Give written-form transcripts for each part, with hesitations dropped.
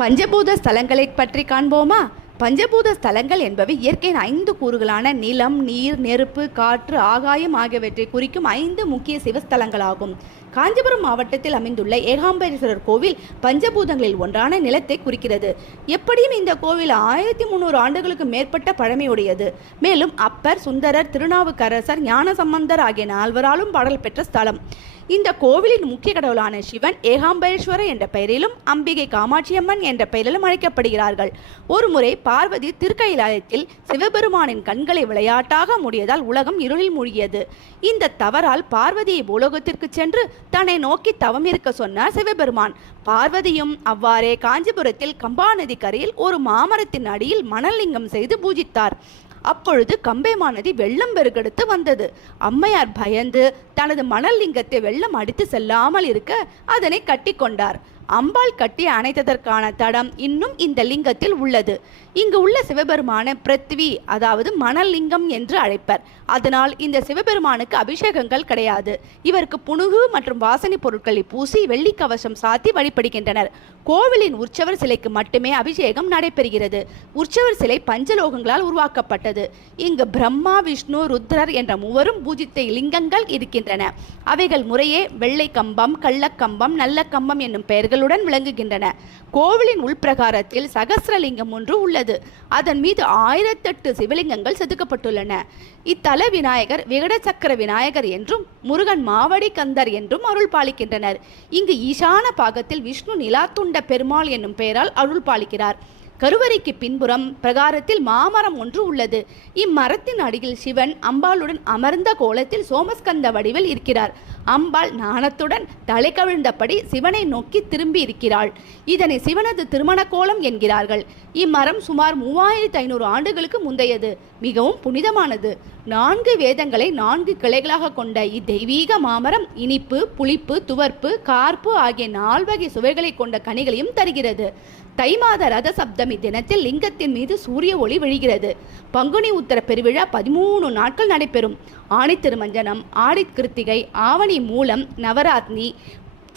பஞ்சபூத ஸ்தலங்களை பற்றி காண்போமா? பஞ்சபூத ஸ்தலங்கள் என்பவை இயற்கையின் 5 கூறுகளான நிலம், நீர், நெருப்பு, காற்று, ஆகாயம் ஆகியவற்றை குறிக்கும் 5 முக்கிய சிவஸ்தலங்களாகும். காஞ்சிபுரம் மாவட்டத்தில் அமைந்துள்ள ஏகாம்பரேஸ்வரர் கோவில் பஞ்சபூதங்களில் ஒன்றான நிலத்தை குறிக்கிறது. எப்படியும் இந்த கோவில் 1300 ஆண்டுகளுக்கு மேற்பட்ட பழமையுடையது. மேலும் அப்பர், சுந்தரர், திருநாவுக்கரசர், ஞானசம்பந்தர் ஆகிய 4வராலும் பாடல் பெற்ற ஸ்தலம். இந்த கோவிலின் முக்கிய கடவுளான சிவன் ஏகாம்பரேஸ்வரர் என்ற பெயரிலும் அம்பிகை காமாட்சியம்மன் என்ற பெயரிலும் அழைக்கப்படுகிறார்கள். ஒருமுறை பார்வதி திருக்கைலாயத்தில் சிவபெருமானின் கண்களை விளையாட்டாக மூடியதால் உலகம் இருளில் மூழ்கியது. இந்த தவறால் பார்வதியை பூலோகத்திற்கு சென்று தன்னை நோக்கி தவம் இருக்க சொன்னார் சிவபெருமான். பார்வதியும் அவ்வாறே காஞ்சிபுரத்தில் கம்பா நதி கரையில் ஒரு மாமரத்தின் அடியில் மணல் லிங்கம் செய்து பூஜித்தார். அப்பொழுது கம்பைமா நதி வெள்ளம் பெருக்கெடுத்து வந்தது. அம்மையார் பயந்து தனது மணல் லிங்கத்தை வெள்ளம் அடித்து செல்லாமல் இருக்க அதனை கட்டி கொண்டார். அம்பாள் கட்டி அணைத்ததற்கான தடம் இன்னும் இந்த லிங்கத்தில் உள்ளது. இங்கு உள்ள சிவபெருமான பிருத்வி, அதாவது மணல் லிங்கம் என்று அழைப்பர். அதனால் இந்த சிவபெருமானுக்கு அபிஷேகங்கள் கிடையாது. இவருக்கு புனுகு மற்றும் வாசனை பொருட்களை பூசி வெள்ளி கவசம் சாத்தி வழிபடுகின்றனர். கோவிலின் உற்சவர் சிலைக்கு மட்டுமே அபிஷேகம் நடைபெறுகிறது. உற்சவர் சிலை பஞ்சலோகங்களால் உருவாக்கப்பட்டது. இங்கு பிரம்மா, விஷ்ணு, ருத்ரர் என்ற மூவரும் பூஜித்த லிங்கங்கள் இருக்கின்றன. அவைகள் முறையே வெள்ளை கம்பம், கள்ளக்கம்பம், நல்ல கம்பம் என்னும் பெயர்கள் விளங்குகின்றன. கோவிலின் உள்பிரகாரத்தில் சகஸ்ரலிங்கம் ஒன்று உள்ளது. அதன் மீது 1008 சிவலிங்கங்கள் செதுக்கப்பட்டுள்ளன. இத்தல விநாயகர் விகட சக்கர விநாயகர் என்றும் முருகன் மாவடி கந்தர் என்றும் அருள் பாலிக்கின்றனர். இங்கு ஈசான பாகத்தில் விஷ்ணு நிலாத்துண்ட பெருமாள் என்னும் பெயரால் அருள் பாலிக்கிறார். கருவறைக்கு பின்புறம் பிரகாரத்தில் மாமரம் ஒன்று உள்ளது. இம்மரத்தின் அடியில் சிவன் அம்பாளுடன் அமர்ந்த கோலத்தில் சோமஸ்கந்த வடிவில் இருக்கிறார். அம்பாள் நாணத்துடன் தலை கவிழ்ந்தபடி சிவனை நோக்கி திரும்பி இருக்கிறாள். இதனை சிவனது திருமண கோலம் என்கிறார்கள். இம்மரம் சுமார் 3500 ஆண்டுகளுக்கு முந்தையது. மிகவும் புனிதமானது. 4 வேதங்களை 4 கிளைகளாக கொண்ட இத்தெய்வீக மாமரம் இனிப்பு, புளிப்பு, துவர்ப்பு, கார்ப்பு ஆகிய 4 வகை சுவைகளை கொண்ட கனிகளையும் தருகிறது. தை மாத ரத சப்தமி தினத்தில் லிங்கத்தின் மீது சூரிய ஒளி விழுகிறது. பங்குனி உத்தர பெருவிழா 13 நாட்கள் நடைபெறும். ஆணி திருமஞ்சனம், ஆடி கிருத்திகை, ஆவணி மூலம், நவராத்திரி,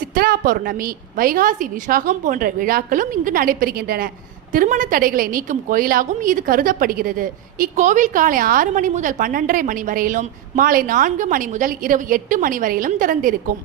சித்ரா பௌர்ணமி, வைகாசி விசாகம் போன்ற விழாக்களும் இங்கு நடைபெறுகின்றன. திருமண தடைகளை நீக்கும் கோயிலாகவும் இது கருதப்படுகிறது. இக்கோவில் காலை 6 மணி முதல் 12:30 மணி வரையிலும், மாலை 4 மணி முதல் இரவு 8 மணி வரையிலும் திறந்திருக்கும்.